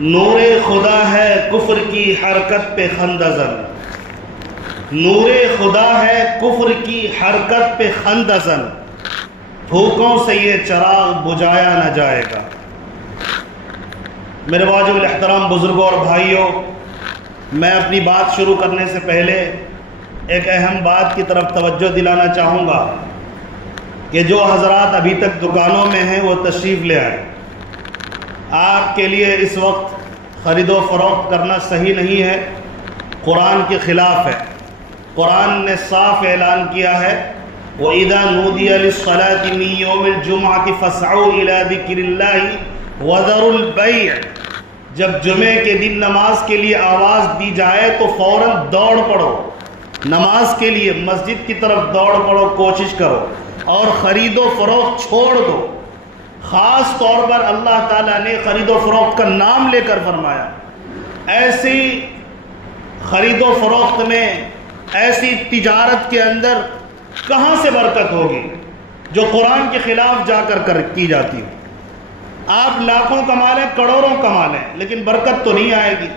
نور خدا ہے کفر کی حرکت پہ خندزن، نور خدا ہے کفر کی حرکت پہ خندزن، بھوکوں سے یہ چراغ بجھایا نہ جائے گا۔ میرے واجب الاحترام بزرگوں اور بھائیوں، میں اپنی بات شروع کرنے سے پہلے ایک اہم بات کی طرف توجہ دلانا چاہوں گا کہ جو حضرات ابھی تک دکانوں میں ہیں وہ تشریف لے آئیں۔ آپ کے لیے اس وقت خرید و فروخت کرنا صحیح نہیں ہے، قرآن کے خلاف ہے۔ قرآن نے صاف اعلان کیا ہے وَإِذَا نُودِيَ لِلصَّلَاةِ مِن يَوْمِ الْجُمْعَةِ فَاسْعَوْا إِلَىٰ ذِكْرِ اللَّهِ وَذَرُوا الْبَيْعَ، جب جمعے کے دن نماز کے لیے آواز دی جائے تو فوراً دوڑ پڑو، نماز کے لیے مسجد کی طرف دوڑ پڑو، کوشش کرو اور خرید و فروخت چھوڑ دو۔ خاص طور پر اللہ تعالیٰ نے خرید و فروخت کا نام لے کر فرمایا۔ ایسی خرید و فروخت میں، ایسی تجارت کے اندر کہاں سے برکت ہوگی جو قرآن کے خلاف جا کر کی جاتی ہو؟ آپ لاکھوں کما لیں، کروڑوں کما لیں، لیکن برکت تو نہیں آئے گی،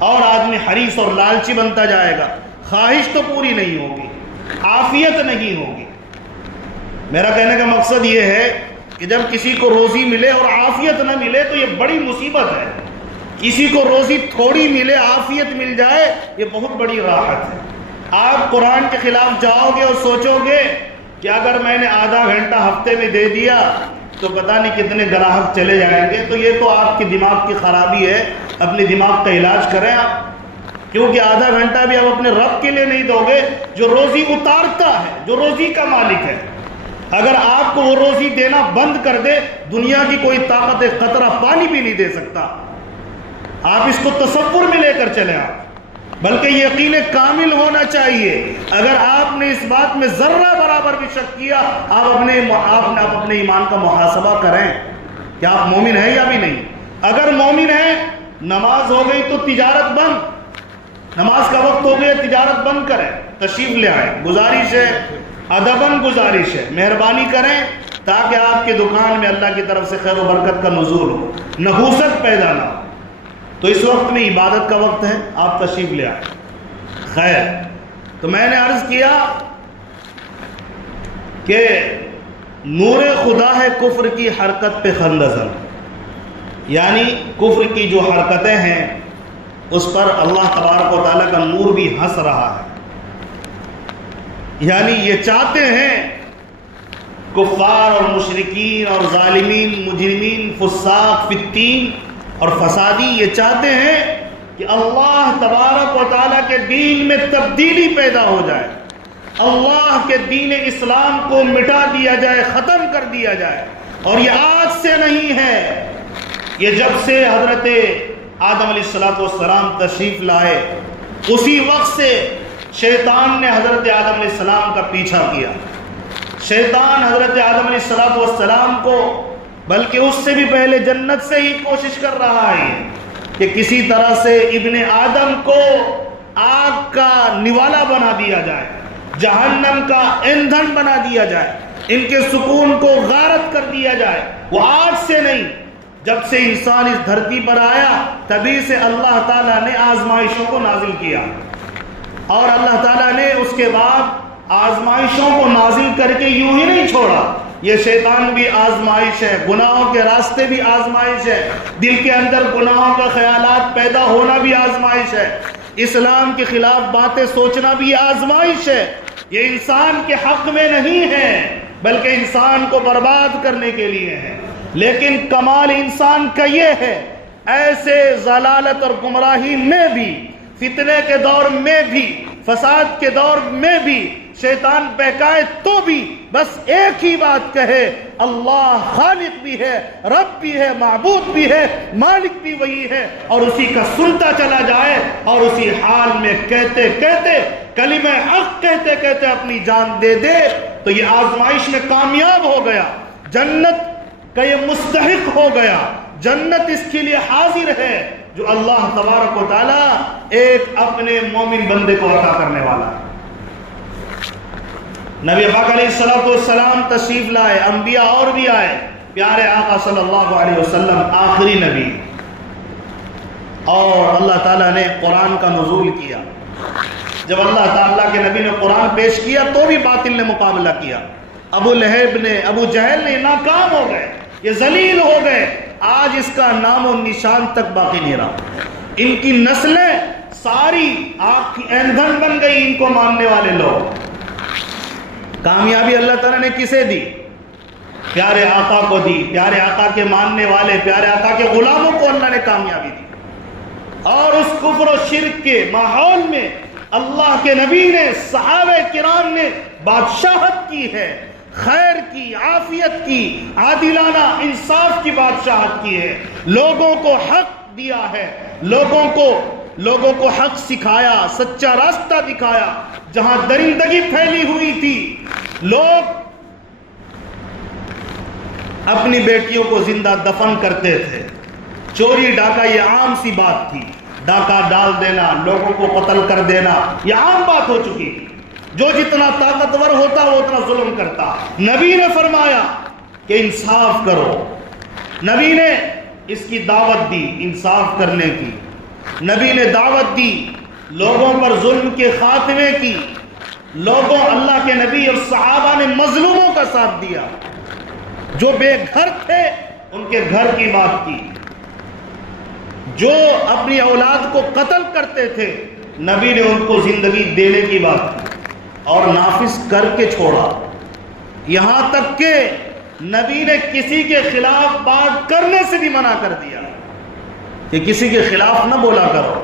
اور آدمی حریص اور لالچی بنتا جائے گا، خواہش تو پوری نہیں ہوگی، عافیت نہیں ہوگی۔ میرا کہنے کا مقصد یہ ہے کہ جب کسی کو روزی ملے اور عافیت نہ ملے تو یہ بڑی مصیبت ہے۔ کسی کو روزی تھوڑی ملے، عافیت مل جائے، یہ بہت بڑی راحت ہے۔ آپ قرآن کے خلاف جاؤ گے اور سوچو گے کہ اگر میں نے آدھا گھنٹہ ہفتے میں دے دیا تو پتہ نہیں کتنے گراہک چلے جائیں گے، تو یہ تو آپ کی دماغ کی خرابی ہے۔ اپنے دماغ کا علاج کریں آپ، کیونکہ آدھا گھنٹہ بھی آپ اپنے رب کے لیے نہیں دو گے جو روزی اتارتا ہے، جو روزی کا مالک ہے۔ اگر آپ کو وہ روزی دینا بند کر دے، دنیا کی کوئی طاقت ایک قطرہ پانی بھی نہیں دے سکتا۔ آپ اس کو تصور میں لے کر چلیں، آپ بلکہ یقین کامل ہونا چاہیے۔ اگر آپ نے اس بات میں ذرہ برابر بھی شک کیا، آپ اپنے ایمان کا محاسبہ کریں کہ آپ مومن ہیں یا بھی نہیں۔ اگر مومن ہیں، نماز ہو گئی تو تجارت بند، نماز کا وقت ہو گیا، تجارت بند کریں، تشریف لے آئیں۔ گزارش ہے، ادباً گزارش ہے، مہربانی کریں تاکہ آپ کی دکان میں اللہ کی طرف سے خیر و برکت کا نزول ہو، نحوست پیدا نہ ہو۔ تو اس وقت میں عبادت کا وقت ہے، آپ تشریف لے آئیں۔ خیر، تو میں نے عرض کیا کہ نور خدا ہے کفر کی حرکت پہ خندزن، یعنی کفر کی جو حرکتیں ہیں اس پر اللہ تبارک و تعالیٰ کا نور بھی ہنس رہا ہے۔ یعنی یہ چاہتے ہیں کفار اور مشرکین اور ظالمین، مجرمین، فساق، فتین اور فسادی، یہ چاہتے ہیں کہ اللہ تبارک و تعالیٰ کے دین میں تبدیلی پیدا ہو جائے، اللہ کے دین اسلام کو مٹا دیا جائے، ختم کر دیا جائے۔ اور یہ آج سے نہیں ہے، یہ جب سے حضرت آدم علیہ السلام تشریف لائے اسی وقت سے شیطان نے حضرت آدم علیہ السلام کا پیچھا کیا۔ شیطان حضرت آدم علیہ السلام کو، بلکہ اس سے بھی پہلے جنت سے ہی کوشش کر رہا ہے کہ کسی طرح سے ابن آدم کو آگ کا نوالا بنا دیا جائے، جہنم کا ایندھن بنا دیا جائے، ان کے سکون کو غارت کر دیا جائے۔ وہ آج سے نہیں، جب سے انسان اس دھرتی پر آیا تبھی سے اللہ تعالیٰ نے آزمائشوں کو نازل کیا، اور اللہ تعالیٰ نے اس کے بعد آزمائشوں کو نازل کر کے یوں ہی نہیں چھوڑا۔ یہ شیطان بھی آزمائش ہے، گناہوں کے راستے بھی آزمائش ہے، دل کے اندر گناہوں کا خیالات پیدا ہونا بھی آزمائش ہے، اسلام کے خلاف باتیں سوچنا بھی آزمائش ہے۔ یہ انسان کے حق میں نہیں ہے بلکہ انسان کو برباد کرنے کے لیے ہے۔ لیکن کمال انسان کا یہ ہے، ایسے ضلالت اور گمراہی میں بھی، فتنے کے دور میں بھی، فساد کے دور میں بھی، شیطان بہکائے تو بھی بس ایک ہی بات کہے، اللہ خالق بھی ہے، رب بھی ہے، معبود بھی ہے، مالک بھی وہی ہے، اور اسی کا سنتا چلا جائے، اور اسی حال میں کہتے کہتے، کلمہ حق کہتے کہتے اپنی جان دے دے، تو یہ آزمائش میں کامیاب ہو گیا، جنت کا یہ مستحق ہو گیا، جنت اس کے لیے حاضر ہے جو اللہ تبارک و تعالی ایک اپنے مومن بندے کو عطا کرنے والا ہے۔ نبی پاک علیہ السلام تشریف لائے، انبیاء اور بھی آئے، پیارے آقا صلی اللہ علیہ وسلم آخری نبی، اور اللہ تعالیٰ نے قرآن کا نزول کیا۔ جب اللہ تعالیٰ کے نبی نے قرآن پیش کیا تو بھی باطل نے مقابلہ کیا۔ ابو لہب نے، ابو جہل نے ناکام ہو گئے، یہ ذلیل ہو گئے، آج اس کا نام و نشان تک باقی نہیں رہا۔ ان کی نسلیں ساری آگ کی ایندھن بن گئی ان کو ماننے والے لوگ۔ کامیابی اللہ تعالیٰ نے کسے دی؟ پیارے آقا کو دی۔ پیارے آقا کے ماننے والے، پیارے آقا کے غلاموں کو اللہ نے کامیابی دی۔ اور اس کفر و شرک کے ماحول میں اللہ کے نبی نے، صحابہ کرام نے بادشاہت کی ہے، خیر کی، عافیت کی، عادلانہ انصاف کی بادشاہت کی ہے، لوگوں کو حق دیا ہے، لوگوں کو حق سکھایا، سچا راستہ دکھایا۔ جہاں درندگی پھیلی ہوئی تھی، لوگ اپنی بیٹیوں کو زندہ دفن کرتے تھے، چوری ڈاکہ یہ عام سی بات تھی، ڈاکہ ڈال دینا، لوگوں کو قتل کر دینا یہ عام بات ہو چکی تھی۔ جو جتنا طاقتور ہوتا وہ اتنا ظلم کرتا۔ نبی نے فرمایا کہ انصاف کرو، نبی نے اس کی دعوت دی انصاف کرنے کی، نبی نے دعوت دی لوگوں پر ظلم کے خاتمے کی، لوگوں، اللہ کے نبی اور صحابہ نے مظلوموں کا ساتھ دیا، جو بے گھر تھے ان کے گھر کی بات کی، جو اپنی اولاد کو قتل کرتے تھے نبی نے ان کو زندگی دینے کی بات کی اور نافذ کر کے چھوڑا۔ یہاں تک کہ نبی نے کسی کے خلاف بات کرنے سے بھی منع کر دیا کہ کسی کے خلاف نہ بولا کرو،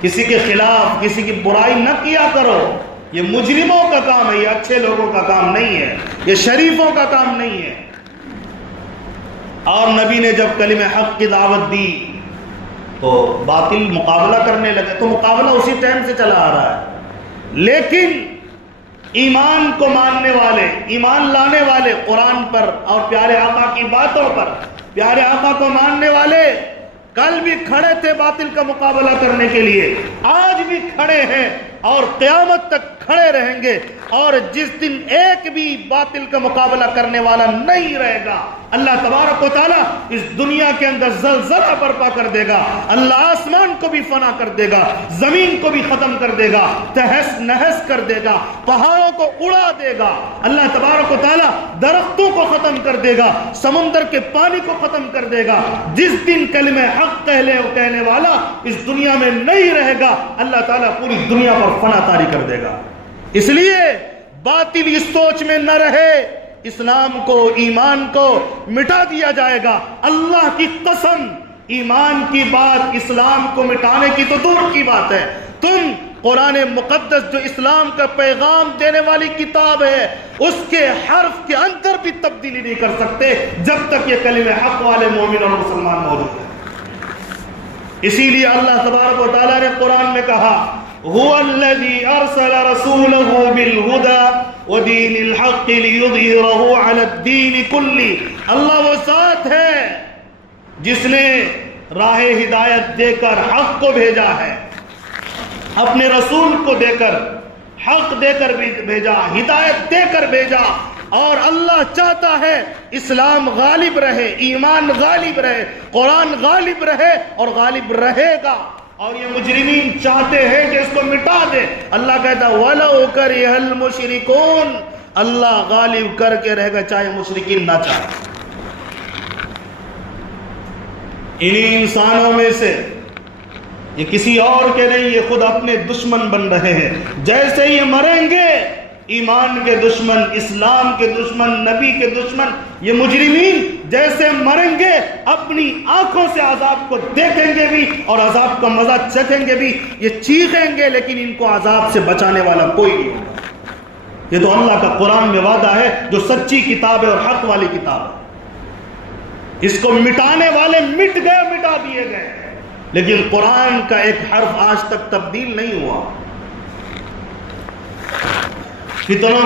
کسی کے خلاف کسی کی برائی نہ کیا کرو، یہ مجرموں کا کام ہے، یہ اچھے لوگوں کا کام نہیں ہے، یہ شریفوں کا کام نہیں ہے۔ اور نبی نے جب کلمہ حق کی دعوت دی تو باطل مقابلہ کرنے لگے، تو مقابلہ اسی ٹائم سے چلا آ رہا ہے۔ لیکن ایمان کو ماننے والے، ایمان لانے والے قرآن پر اور پیارے آقا کی باتوں پر، پیارے آقا کو ماننے والے کل بھی کھڑے تھے باطل کا مقابلہ کرنے کے لیے، آج بھی کھڑے ہیں اور قیامت تک کھڑے رہیں گے۔ اور جس دن ایک بھی باطل کا مقابلہ کرنے والا نہیں رہے گا، اللہ تبارک و تعالیٰ اس دنیا کے اندر زلزلہ برپا کر دے گا، اللہ آسمان کو بھی فنا کر دے گا، زمین کو بھی ختم کر دے گا، تہس نہس کر دے گا، پہاڑوں کو اڑا دے گا، اللہ تبارک و تعالیٰ درختوں کو ختم کر دے گا، سمندر کے پانی کو ختم کر دے گا۔ جس دن کلمہ حق کہنے والا اس دنیا میں نہیں رہے گا، اللہ تعالیٰ پوری دنیا پر فنا طاری کر دے گا۔ اس لیے باطل اس سوچ میں نہ رہے، اسلام کو، ایمان کو مٹا دیا جائے گا۔ اللہ کی قسم، ایمان کی بات اسلام کو مٹانے کی تو دور کی بات ہے، تم قرآن مقدس جو اسلام کا پیغام دینے والی کتاب ہے اس کے حرف کے اندر بھی تبدیلی نہیں کر سکتے جب تک یہ کلمہ حق والے مومن اور مسلمان موجود ہیں۔ اسی لیے اللہ تبارک و تعالیٰ نے قرآن میں کہا هو الذي ارسل رسوله بالهدى ودين الحق ليظهره على الدين كله، اللہ وہ ذات ہے جس نے راہ ہدایت دے کر حق کو بھیجا ہے، اپنے رسول کو دے کر، حق دے کر بھیجا، ہدایت دے کر بھیجا، اور اللہ چاہتا ہے اسلام غالب رہے، ایمان غالب رہے، قرآن غالب رہے اور غالب رہے گا۔ اور یہ مجرمین چاہتے ہیں کہ اس کو مٹا دے، اللہ کہتا ہے وَلَوْ كَرِهَ الْمُشْرِكُونَ، اللہ غالب کر کے رہے گا چاہے مشرکین نہ چاہے۔ انہی انسانوں میں سے، یہ کسی اور کے نہیں، یہ خود اپنے دشمن بن رہے ہیں۔ جیسے یہ مریں گے، ایمان کے دشمن، اسلام کے دشمن، نبی کے دشمن، یہ مجرمین جیسے مریں گے اپنی آنکھوں سے عذاب کو دیکھیں گے بھی اور عذاب کا مزہ چکھیں گے بھی، یہ چیخیں گے لیکن ان کو عذاب سے بچانے والا کوئی نہیں ہوگا۔ یہ تو اللہ کا قرآن میں وعدہ ہے جو سچی کتاب ہے اور حق والی کتاب ہے۔ اس کو مٹانے والے مٹ گئے، مٹا دیے گئے، لیکن قرآن کا ایک حرف آج تک تبدیل نہیں ہوا۔ کتنا